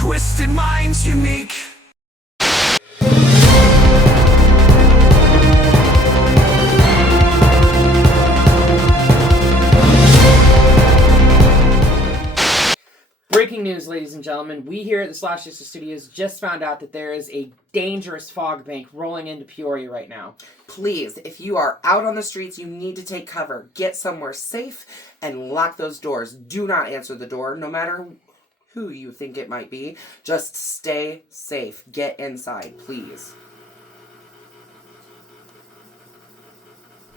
twisted minds unique. Breaking news, ladies and gentlemen. We here at the Slash Sister Studios just found out that there is a dangerous fog bank rolling into Peoria right now. Please, if you are out on the streets, you need to take cover. Get somewhere safe and lock those doors. Do not answer the door, no matter who you think it might be. Just stay safe. Get inside, please.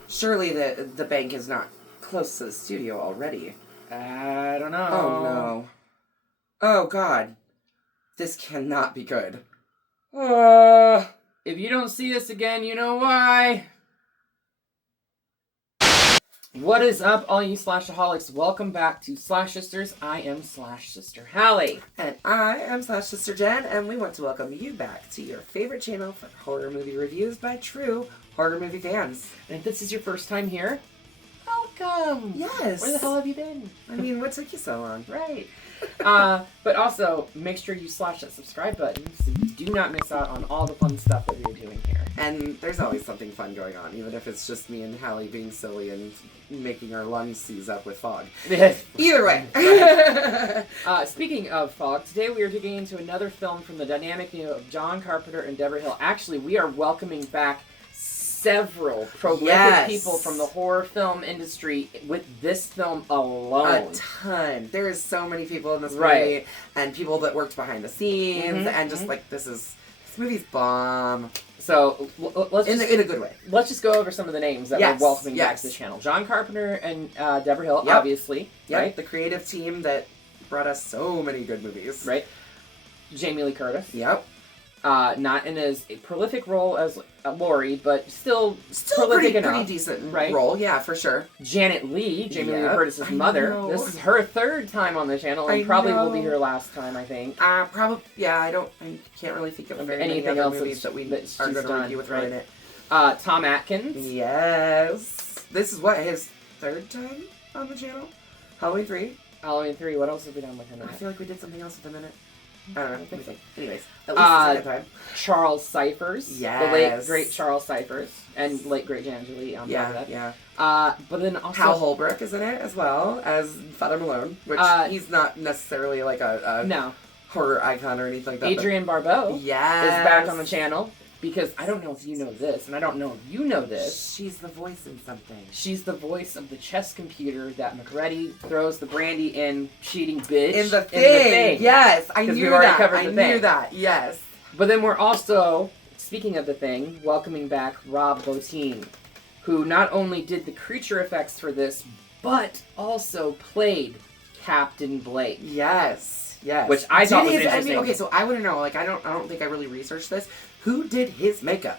Surely the bank is not close to the studio already. I don't know. Oh, no. Oh, God. This cannot be good. If you don't see us again, you know why. What is up, all you Slashaholics? Welcome back to Slash Sisters. I am Slash Sister Hallie. And I am Slash Sister Jen, and we want to welcome you back to your favorite channel for horror movie reviews by true horror movie fans. And if this is your first time here, welcome. Yes. Where the hell have you been? I mean, what took you so long? Right. But also, make sure you slash that subscribe button so you do not miss out on all the fun stuff that we're doing here. And there's always something fun going on, even if it's just me and Hallie being silly and making our lungs seize up with fog. Either way. Speaking of fog, today we are digging into another film from the dynamic duo of John Carpenter and Debra Hill. Actually, we are welcoming back several prolific people from the horror film industry with this film alone. A ton. There is so many people in this movie, and people that worked behind the scenes, and just like this movie's bomb. So let's in a good way. Let's just go over some of the names that we're welcoming back to the channel. John Carpenter and Debra Hill, obviously. Yep. Right? The creative team that brought us so many good movies. Right. Jamie Lee Curtis. Yep. Not in as a prolific role as Laurie, but still prolific enough. Pretty decent role, yeah, for sure. Janet Leigh, Jamie Lee Curtis' mother. This is her third time on the channel, and probably will be her last time, I think. Probably, yeah. I can't really think of anything else movies that we are going to review with her in it. Tom Atkins. Yes. This is his third time on the channel. Halloween 3. Halloween 3. What else have we done with him? I feel like we did something else with him in it. I don't know. Anyways, at least the second time. Charles Cyphers. Yes. The late, great Charles Cyphers. And late, great Janet Lee on top of that. Yeah. But then also... Hal Holbrook is in it as well as Father Malone, which he's not necessarily like a horror icon or anything like that. Adrienne Barbeau is back on the channel. Because I don't know if you know this, and I don't know if you know this. She's the voice in something. She's the voice of the chess computer that McReady throws the brandy in, cheating bitch. In the thing. Yes, I knew that. I knew that, yes. But then we're also, speaking of the thing, welcoming back Rob Bottin, who not only did the creature effects for this, but also played Captain Blake. Yes. Which I thought was interesting. Okay, so I want to know, I don't think I really researched this. Who did his makeup?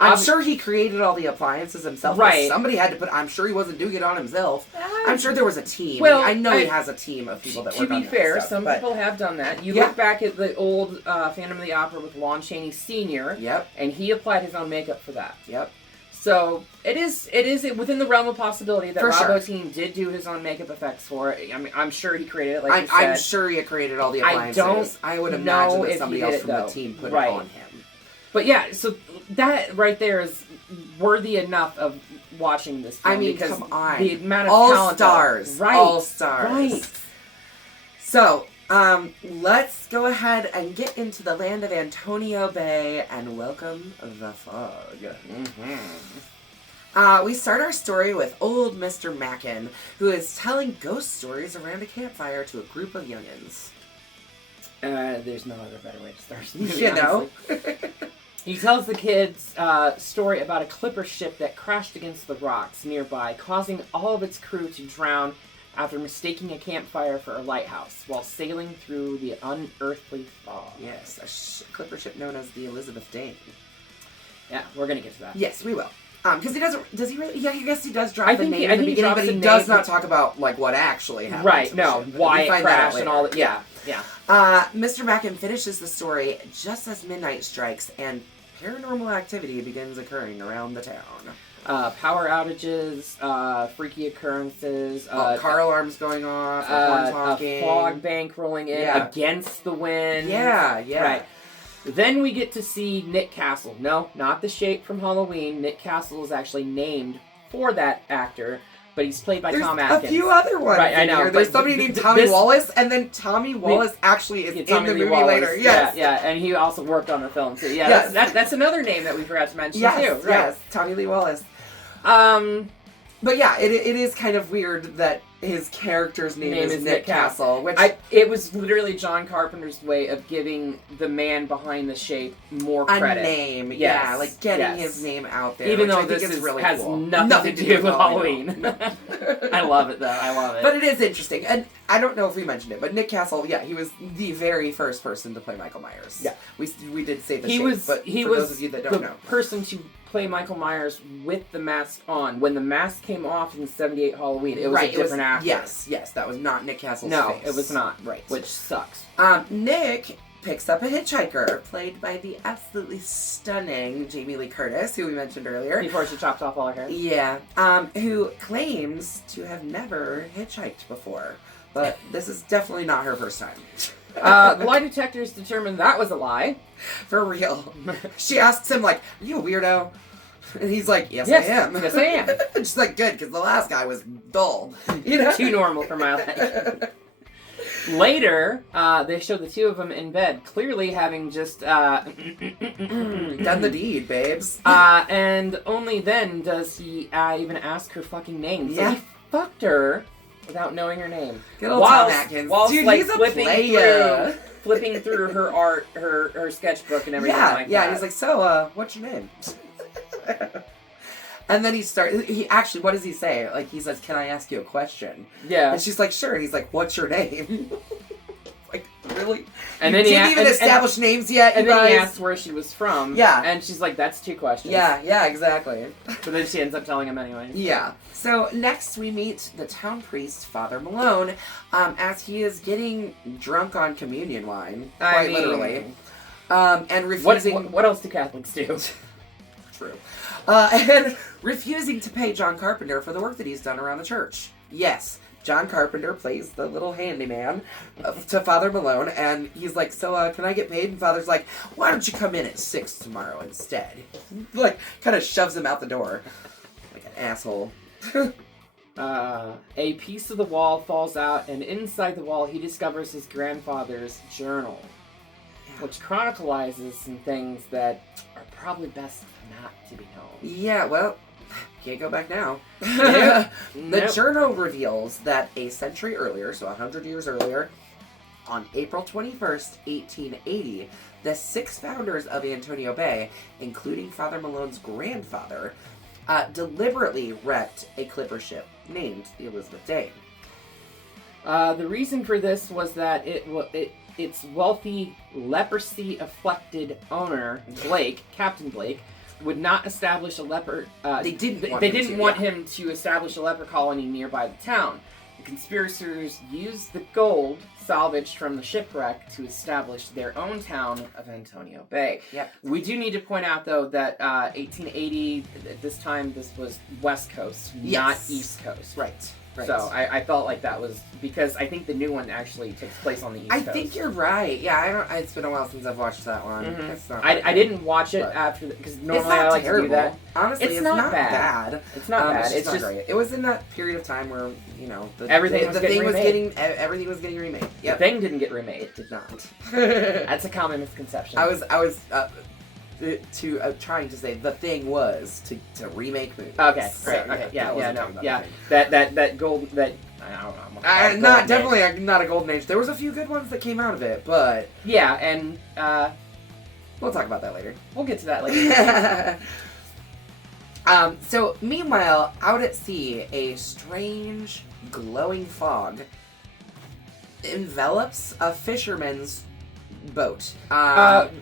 I'm sure he created all the appliances himself. Right. Somebody had to put... I'm sure he wasn't doing it on himself. I'm sure there was a team. Well, I know he has a team of people that work on that. To be fair, stuff, some people have done that. You look back at the old Phantom of the Opera with Lon Chaney Sr. Yep. And he applied his own makeup for that. Yep. So it is within the realm of possibility that Rob Bottin did do his own makeup effects for it. I mean, I'm sure he created it. Like you said. I'm sure he created all the appliances. I would imagine that somebody else from the team put it on him. But yeah, so that right there is worthy enough of watching this film. I mean, because come on. The amount of all talent. Stars. Right. All stars. Right. So, let's go ahead and get into the land of Antonio Bay and welcome the fog. We start our story with old Mr. Mackin, who is telling ghost stories around a campfire to a group of youngins. There's no other better way to start the movie, you know? He tells the kids a story about a clipper ship that crashed against the rocks nearby, causing all of its crew to drown after mistaking a campfire for a lighthouse while sailing through the unearthly fog. Yes, a clipper ship known as the Elizabeth Dane. Yeah, we're going to get to that. Yes, we will. Because he does he really? Yeah, I guess he does drop the name in the beginning, but he does not talk about, what actually happened. Right, no, why it crashed and all that. Yeah. Mr. Mackin finishes the story just as midnight strikes and paranormal activity begins occurring around the town. power outages, freaky occurrences, car alarms going off, horn honking, a fog bank rolling in against the wind. Yeah. Right. Then we get to see Nick Castle. No, not the Shape from Halloween. Nick Castle is actually named for that actor, but he's played by Tom Atkins. A few other ones. Right, I know. Here. There's somebody named Tommy Wallace, and then Tommy Wallace actually is in the movie later. Yes. Yeah, and he also worked on the film too. Yeah, yes. that's another name that we forgot to mention too. Right. Yes, Tommy Lee Wallace. But yeah, it is kind of weird that his character's name is Nick Castle. Which it was literally John Carpenter's way of giving the man behind the Shape more credit. A name, yeah, like getting his name out there. Even though this really has cool. nothing to do with Halloween. I love it though. I love it. But it is interesting, and I don't know if we mentioned it, but Nick Castle, he was the very first person to play Michael Myers. Yeah, we did say the Shape, but for those of you that don't know, person to play Michael Myers with the mask on. When the mask came off in '78 Halloween, it was a different actor. Yes, that was not Nick Castle's face. No, it was not. Right, which sucks. Nick picks up a hitchhiker, played by the absolutely stunning Jamie Lee Curtis, who we mentioned earlier. Before she chopped off all her hair. Yeah, who claims to have never hitchhiked before, but this is definitely not her first time. The lie detectors determined that was a lie. For real. She asks him, like, are you a weirdo? And he's like, yes, I am. Yes, I am. She's like, good, because the last guy was dull. You know? Too normal for my liking. Later, they show the two of them in bed, clearly having just done the deed, babes. And only then does he even ask her fucking name. So he fucked her without knowing her name. Good old Tom Atkins. Dude, like, he's a player. Flipping through her art, her sketchbook and everything like that. Yeah, he's like, so, what's your name? And then he actually, what does he say? Like, he says, can I ask you a question? Yeah. And she's like, sure. And he's like, what's your name? Like, really? And you didn't even establish names yet, and then he asks where she was from. Yeah. And she's like, that's 2 questions. Yeah, exactly. But then she ends up telling him anyway. Yeah. So next we meet the town priest, Father Malone, as he is getting drunk on communion wine, quite literally. And refusing... What else do Catholics do? True. And refusing to pay John Carpenter for the work that he's done around the church. Yes, John Carpenter plays the little handyman to Father Malone, and he's like, so, can I get paid? And Father's like, why don't you come in at 6 tomorrow instead? Like, kind of shoves him out the door. Like an asshole. A piece of the wall falls out, and inside the wall he discovers his grandfather's journal, which chronicalizes some things that are probably best not to be known. Yeah, well, can't go back now. The journal reveals that a century earlier, so 100 years earlier, on April 21st, 1880, the 6 founders of Antonio Bay, including Father Malone's grandfather, deliberately wrecked a clipper ship named the Elizabeth Day. The reason for this was that its wealthy, leprosy-afflicted owner, Blake, Captain Blake, would not establish a leper... They didn't want him to establish a leper colony nearby the town. The conspirators used the gold salvaged from the shipwreck to establish their own town of Antonio Bay. Yep. We do need to point out, though, that 1880, at this time, this was West Coast, not East Coast. Right. So I felt like that was because I think the new one actually takes place on the East Coast. I think you're right. Yeah, it's been a while since I've watched that one. Mm-hmm. It's not I didn't watch it after because normally I like to do that. Honestly, it's not bad. It's not bad. It's just great. It was in that period of time where everything was getting remade. Everything was getting remade. Yep. The Thing didn't get remade. It did not. That's a common misconception. I was trying to say the thing was to remake movies. Okay, so, right. Okay, yeah. That gold that I don't know. Definitely not a golden age. There was a few good ones that came out of it, but yeah, and we'll talk about that later. We'll get to that later. So meanwhile, out at sea, a strange glowing fog envelops a fisherman's boat.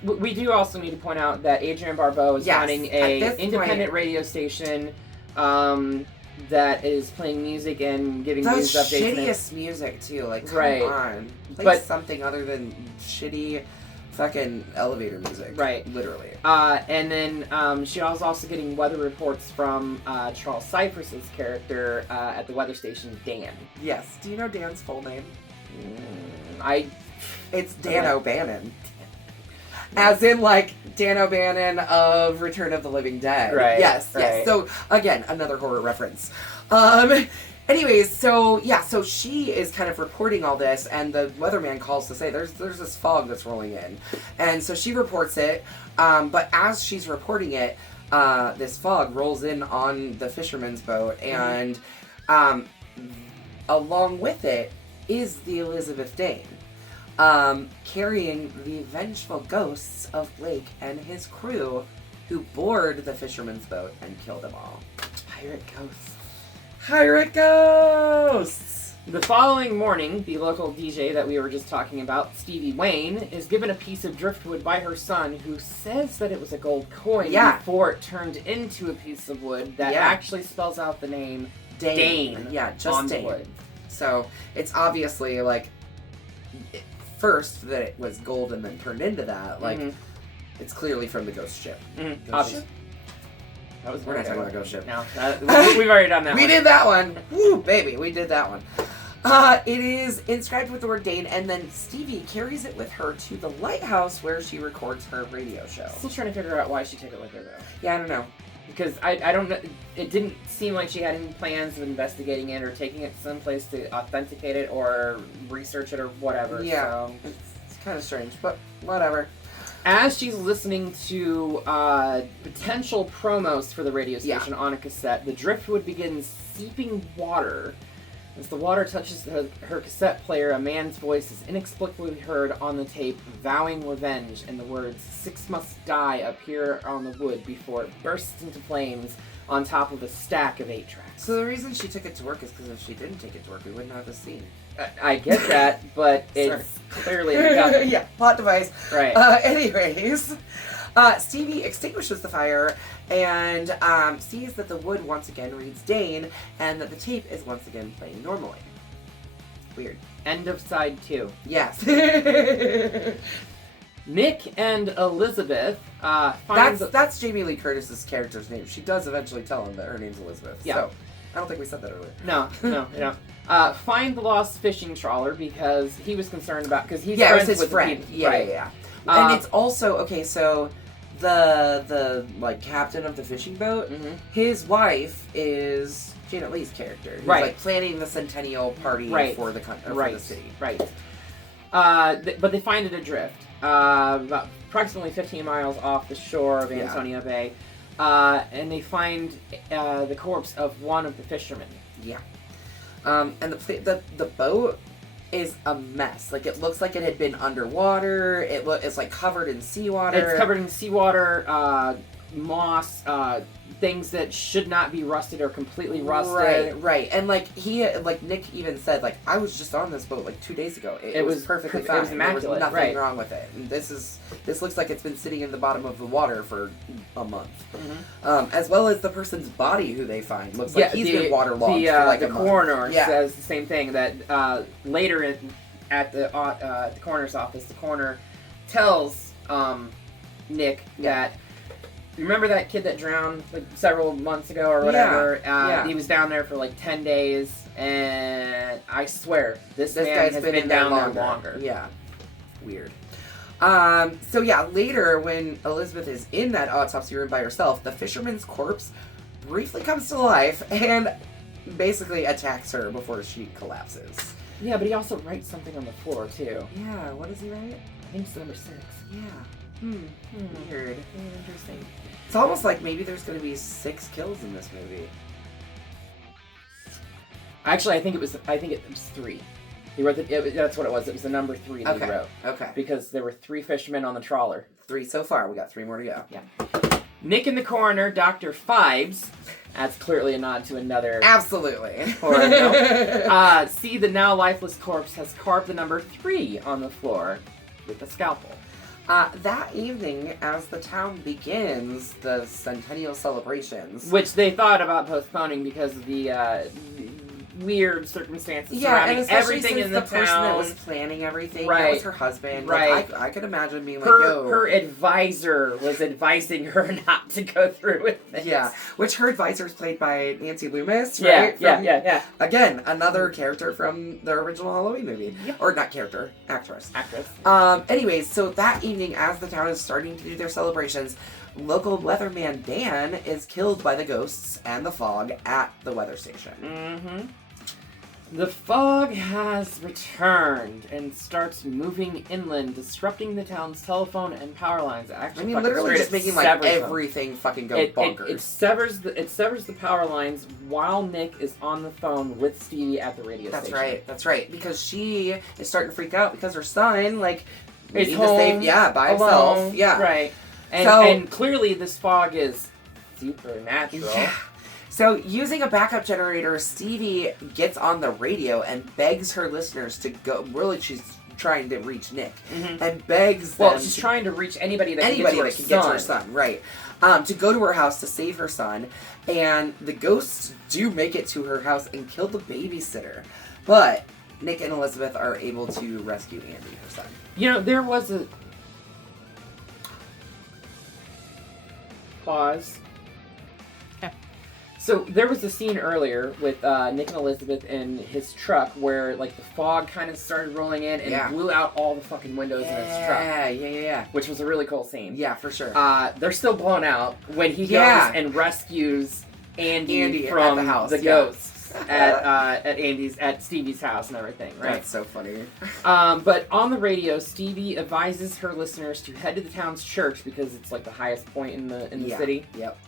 We do also need to point out that Adrienne Barbeau is running a independent radio station that is playing music and giving news updates. The shittiest music too. Like, come on, play something other than shitty fucking elevator music. Right. Literally. And then she was also getting weather reports from Charles Cyphers' character at the weather station, Dan. Yes. Do you know Dan's full name? It's Dan O'Bannon. As in, like, Dan O'Bannon of Return of the Living Dead. Right. Yes, right. yes. So, again, another horror reference. Anyways, so she is kind of reporting all this, and the weatherman calls to say there's this fog that's rolling in. And so she reports it, but as she's reporting it, this fog rolls in on the fisherman's boat, and along with it is the Elizabeth Dane. Carrying the vengeful ghosts of Blake and his crew who board the fisherman's boat and kill them all. Pirate ghosts. Pirate ghosts! The following morning, the local DJ that we were just talking about, Stevie Wayne, is given a piece of driftwood by her son who says that it was a gold coin before it turned into a piece of wood that actually spells out the name Dane. Yeah, just on Dane. the wood. So it's obviously like first that it was gold and then turned into that. Like it's clearly from the ghost ship. Ghost ship? We're not talking about ghost ship. No, we've already done that. We did that one. Woo, baby, we did that one. It is inscribed with the word Dane, and then Stevie carries it with her to the lighthouse where she records her radio show. Still trying to figure out why she took it with her, though. Yeah, I don't know. Because I don't know, it didn't seem like she had any plans of investigating it or taking it someplace to authenticate it or research it or whatever. Yeah, so. it's kind of strange, but whatever. As she's listening to potential promos for the radio station on a cassette, the driftwood begins seeping water. As the water touches her cassette player, a man's voice is inexplicably heard on the tape, vowing revenge, and the words, "6 must die," appear on the wood before it bursts into flames on top of a stack of 8 tracks. So the reason she took it to work is because if she didn't take it to work, we wouldn't have this scene. I get that, but it's clearly the yeah, plot device. Right. Anyways, Stevie extinguishes the fire and sees that the wood once again reads Dane and that the tape is once again playing normally. Weird. End of side 2. Yes. Nick and Elizabeth find that's Jamie Lee Curtis's character's name. She does eventually tell him that her name's Elizabeth. Yeah. So, I don't think we said that earlier. No. Find the lost fishing trawler because he was concerned about because he's it was friends his with friend. the people. Yeah, right. yeah. And it's also okay. So the like captain of the fishing boat, his wife is Janet Leigh's character. Who's, like planning the centennial party for the for the city. Right. But they find it adrift, about approximately 15 miles off the shore of Antonia Bay, and they find the corpse of one of the fishermen. Yeah. And the boat is a mess. Like, it looks like it had been underwater. It's like covered in seawater. It's covered in seawater, moss, things that should not be rusted or completely rusted. Right. And Nick even said, like, I was just on this boat like 2 days ago. It was perfectly fine. It was immaculate. There was nothing wrong with it. And this looks like it's been sitting in the bottom of the water for a month. As well as the person's body who they find looks like he's been waterlogged for like a month. The coroner says the same thing, that later at the coroner's office, the coroner tells Nick that, remember that kid that drowned like several months ago or whatever? He was down there for like 10 days, and I swear, this man has been down there longer. Yeah. Weird. Later when Elizabeth is in that autopsy room by herself, the fisherman's corpse briefly comes to life and basically attacks her before she collapses. Yeah, but he also writes something on the floor, too. Yeah, what does he write? I think it's number 6. Yeah. Weird. Interesting. It's almost like maybe there's going to be 6 kills in this movie. Actually, I think it was 3. He wrote that's what it was. It was the number 3 that he wrote. Okay. Because there were 3 fishermen on the trawler. 3 so far. We got 3 more to go. Yeah. Nick and the coroner, Dr. Phibes, that's clearly a nod to another absolutely horror film, see the now lifeless corpse has carved the number 3 on the floor with a scalpel. That evening, as the town begins the centennial celebrations, which they thought about postponing because of the weird circumstances Yeah, surrounding and especially everything since in the person town. that was planning everything, that Right. was her husband. Right. Like, I could imagine being like, Her advisor was advising her not to go through with this. Yeah, which her advisor is played by Nancy Loomis, Yeah, right? yeah. Again, another character from the original Halloween movie. Yep. Or not character, actress. Actress. Anyways, so that evening, as the town is starting to do their celebrations, local weatherman Dan is killed by the ghosts and the fog at the weather station. Mm-hmm. The fog has returned and starts moving inland, disrupting the town's telephone and power lines. Actually, Literally just making like everything fucking go bonkers. It severs the power lines while Nick is on the phone with Stevie at the radio station. That's right. Because she is starting to freak out because her son, like, is home, by alone, himself. Yeah. Right. And clearly this fog is supernatural. Yeah. So, using a backup generator, Stevie gets on the radio and begs her listeners to go. Really, she's trying to reach Nick. Mm-hmm. And begs them. Well, she's trying to reach anybody that can get to her son. Right. To go to her house to save her son. And the ghosts do make it to her house and kill the babysitter. But Nick and Elizabeth are able to rescue Andy, her son. You know, there was a... Pause. So there was a scene earlier with Nick and Elizabeth in his truck where like the fog kind of started rolling in and blew out all the fucking windows in his truck. Yeah. Which was a really cool scene. Yeah, for sure. They're still blown out when he goes and rescues Andy from at the house. The ghosts at Stevie's house and everything. Right. That's so funny. But on the radio, Stevie advises her listeners to head to the town's church because it's like the highest point in the city. Yep.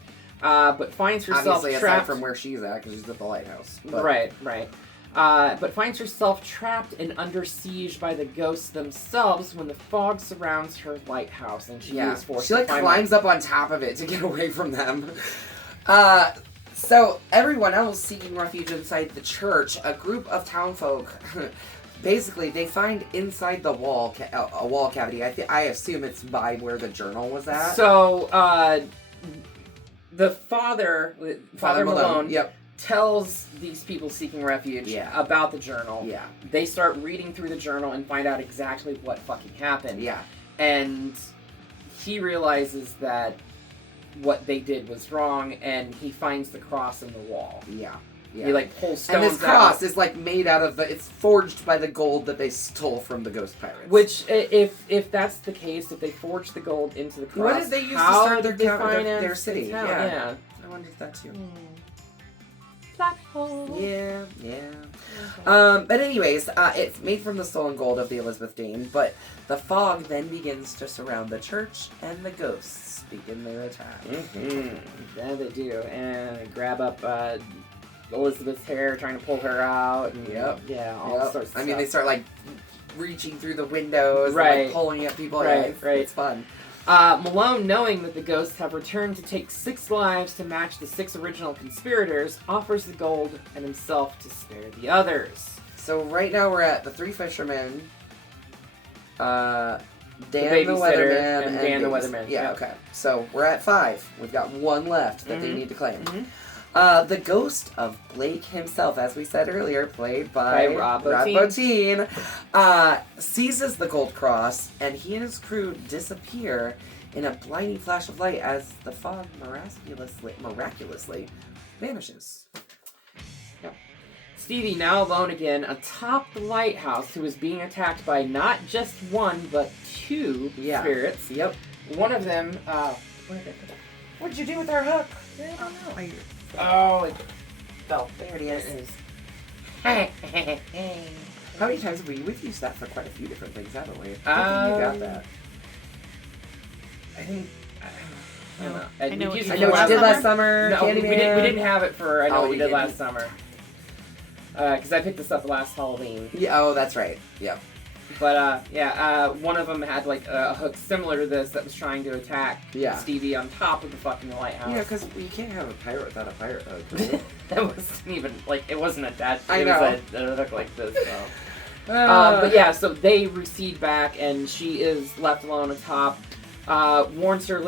But finds herself obviously trapped aside from where she's at because she's at the lighthouse. But. Right. But finds herself trapped and under siege by the ghosts themselves when the fog surrounds her lighthouse and she is forced to climb climbs up on top of it to get away from them. So everyone else seeking refuge inside the church, a group of townfolk, basically they find inside the wall a wall cavity. I assume it's by where the journal was at. So the Father Malone, tells these people seeking refuge about the journal. Yeah. They start reading through the journal and find out exactly what fucking happened. Yeah. And he realizes that what they did was wrong, and he finds the cross in the wall. Yeah. He like pulls stones. And this cross is like made out of it's forged by the gold that they stole from the ghost pirates. Which, if that's the case, if they forged the gold into the cross, what did they use to start their city? Yeah. I wonder if that's you. Plot hole. Yeah. But anyways, it's made from the stolen gold of the Elizabeth Dane, but the fog then begins to surround the church, and the ghosts begin their attack. Mm-hmm. Yeah, they do. And they grab up Elizabeth's hair, trying to pull her out. And, yeah, all sorts of stuff. They start, like, reaching through the windows, right. and, like, pulling at people. Right. It's fun. Malone, knowing that the ghosts have returned to take 6 lives to match the 6 original conspirators, offers the gold and himself to spare the others. So right now we're at the 3 fishermen, Dan the Weatherman, and Dan the Weatherman. Yeah, okay. So we're at 5. We've got 1 left that they need to claim. Mm-hmm. The ghost of Blake himself, as we said earlier, played by Rob Bottin, seizes the gold cross, and he and his crew disappear in a blinding flash of light as the fog miraculously vanishes. Yep. Stevie, now alone again, atop the lighthouse, who is being attacked by not just 1, but 2 spirits. Yep. One of them, what'd you do with our hook? I don't know. Oh, it fell. There it is. How many times have we? We've used that for quite a few different things, haven't we? I think you got that. I think. I don't know. I know what I know what you did last summer. No, we Candyman. didn't have it for. I know what we did didn't. last summer. Because I picked this up last Halloween. Yeah. Oh, that's right. Yep. But one of them had like a hook similar to this that was trying to attack Stevie on top of the fucking lighthouse. Yeah, because you can't have a pirate without a pirate hook. That wasn't even like it wasn't attached. I It know. was a hook like this. So. But yeah, so they recede back, and she is left alone atop. Warns her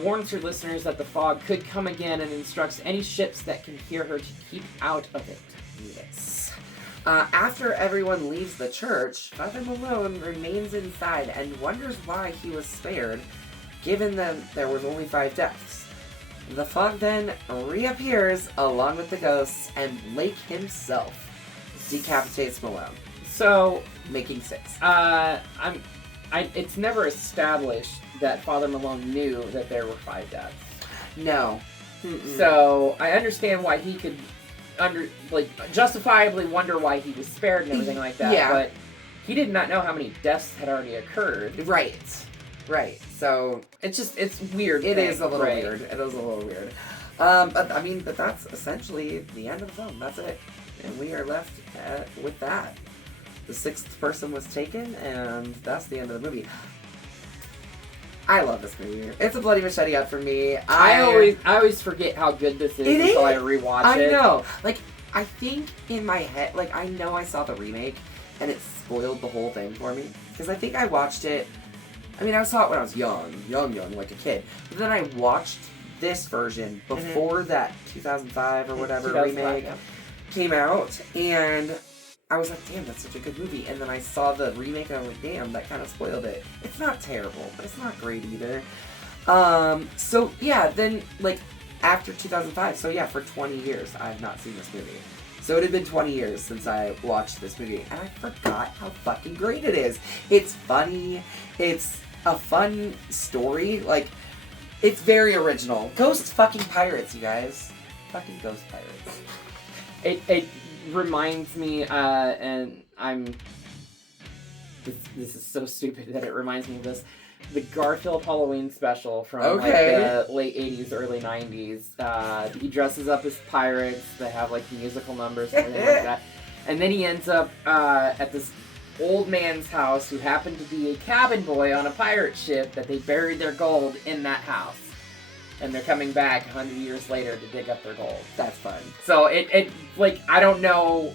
warns her listeners that the fog could come again and instructs any ships that can hear her to keep out of it. Yes. After everyone leaves the church, Father Malone remains inside and wonders why he was spared, given that there was only 5 deaths. The fog then reappears along with the ghosts, and Lake himself decapitates Malone. So, making 6. It's never established that Father Malone knew that there were 5 deaths. No. So I understand why he could justifiably wonder why he was spared and everything like that. Yeah. But he did not know how many deaths had already occurred. Right. So It's weird. It is a little weird. It is a little weird. But that's essentially the end of the film. That's it. And we are left with that. The 6th person was taken, and that's the end of the movie. I love this movie. It's a bloody machete up for me. I always forget how good this is until I rewatch it. I know. I think in my head, I know I saw the remake, and it spoiled the whole thing for me. Because I think I watched it, I saw it when I was young, like a kid. But then I watched this version before that 2005 or whatever remake came out, and I was like, damn, that's such a good movie. And then I saw the remake and I was like, damn, that kind of spoiled it. It's not terrible, but it's not great either. So yeah, then after 2005, so yeah, for 20 years I have not seen this movie. So it had been 20 years since I watched this movie, and I forgot how fucking great it is. It's funny, it's a fun story, it's very original. Ghost fucking pirates, you guys. Fucking ghost pirates. It reminds me, and this is so stupid that it reminds me of this, the Garfield Halloween special from the late 80s, early 90s. He dresses up as pirates, they have musical numbers and everything like that, and then he ends up at this old man's house who happened to be a cabin boy on a pirate ship that they buried their gold in that house. And they're coming back 100 years later to dig up their gold. That's fun. So I don't know,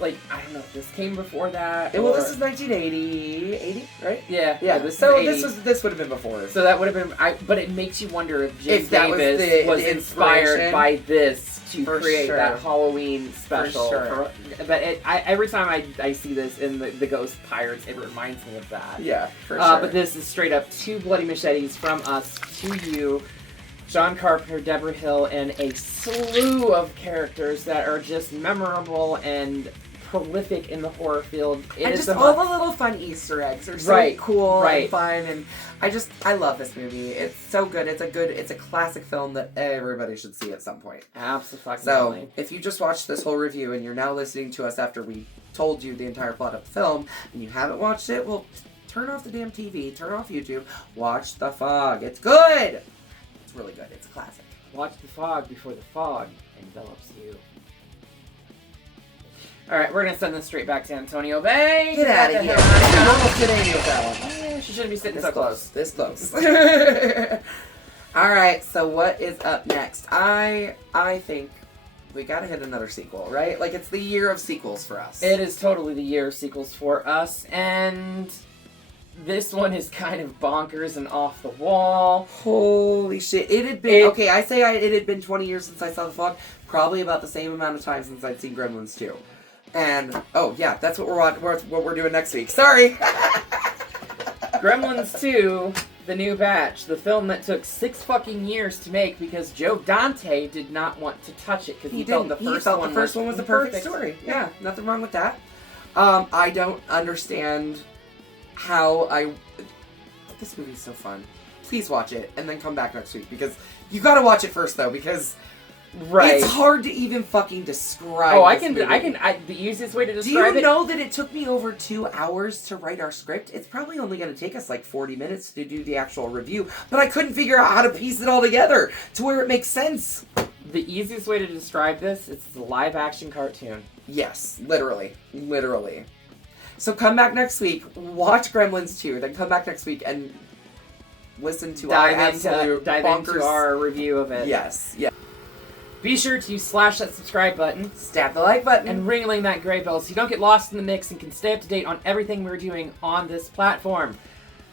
I don't know if this came before that. Well, this is 1980, 80, right? Yeah. This would have been before. So that would have been, but it makes you wonder if Jim If that was Davis was the inspired inspiration. by this to create sure. that Halloween special. For sure. But every time I see this in the Ghost Pirates, it reminds me of that. Yeah, for sure. But this is straight up 2 bloody machetes from us to you. John Carpenter, Debra Hill, and a slew of characters that are just memorable and prolific in the horror field. And just all the little fun Easter eggs are so cool and fun, and I love this movie. It's so good. It's a classic film that everybody should see at some point. Absolutely. So, if you just watched this whole review and you're now listening to us after we told you the entire plot of the film, and you haven't watched it, well, turn off the damn TV, turn off YouTube, watch The Fog. It's good! It's really good. It's a classic. Watch The Fog before the fog envelops you. Alright, we're gonna send this straight back to Antonio Bay. Get out of here. I'm almost kidding with that one. Yeah, she shouldn't be sitting so close. This close. Alright, so what is up next? I think we gotta hit another sequel, right? It's the year of sequels for us. It is totally the year of sequels for us, and this one is kind of bonkers and off the wall. Holy shit. It had been, it had been 20 years since I saw The Fog. Probably about the same amount of time since I'd seen Gremlins 2. And, that's what we're doing next week. Sorry! Gremlins 2, The New Batch, the film that took 6 fucking years to make because Joe Dante did not want to touch it because he felt the first one was the perfect story. Yeah, nothing wrong with that. I don't understand how this movie's so fun. Please watch it and then come back next week because you gotta watch it first though because it's hard to even fucking describe. The easiest way to describe it. Do you know that it took me over 2 hours to write our script? It's probably only going to take us 40 minutes to do the actual review, but I couldn't figure out how to piece it all together to where it makes sense. The easiest way to describe this, it's a live action cartoon. Yes, literally. So come back next week, watch Gremlins 2, then come back next week and listen to dive into our review of it. Yes. Be sure to slash that subscribe button, stab the like button, and ring that gray bell so you don't get lost in the mix and can stay up to date on everything we're doing on this platform.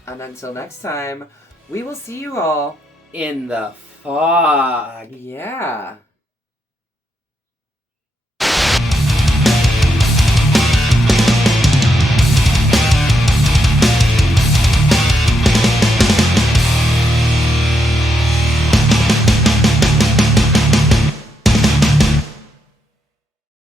And until next time, We will see you all. In the fog. Yeah.